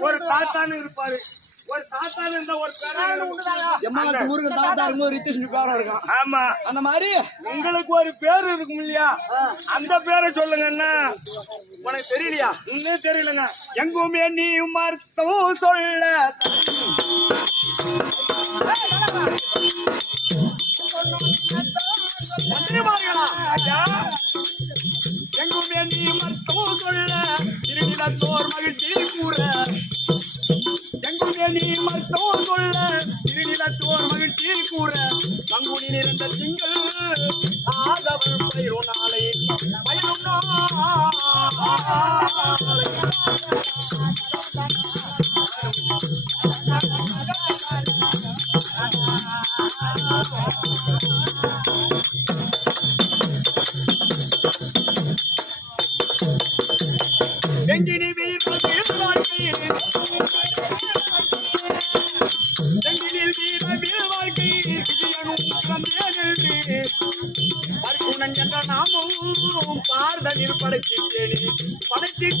ஒரு தாத்தான்னு இருப்பாரு. ஒரு தாத்தான்னு இருந்தா ஒரு பேரன் முருகன் தாத்தா இருக்கும்போது ரித்தேஷ் பேரா இருக்கான். ஆமா, அந்த மாதிரி உங்களுக்கு ஒரு பேரு இருக்கும் இல்லையா? அந்த பேரை சொல்லுங்கன்னா உனக்கு தெரியலையா? இன்னும் தெரியலங்க. எங்குமே நீ மருத்துவம் சொல்ல எங்குமே நீ மருத்துவம் சொல்ல திருநிலத்தோர் மகிழ்ச்சி கூற எங்குமே நீ மருத்துவம் சொல்ல திருநிலத்தோர் மகிழ்ச்சி கூற பங்குனி நிறைந்த திங்கள் ஆதவன் பயிரும் நாளை பயிரும் வெங்கினி வீரர் வாழ்க்கை வெங்கினில் வீர வாழ்க்கை விஜயனும் பிறந்தேன் அர்ஜுனன் என்ற நாமும் பார்தனில் படைத்திட்டேனே படைத்திட்டேன்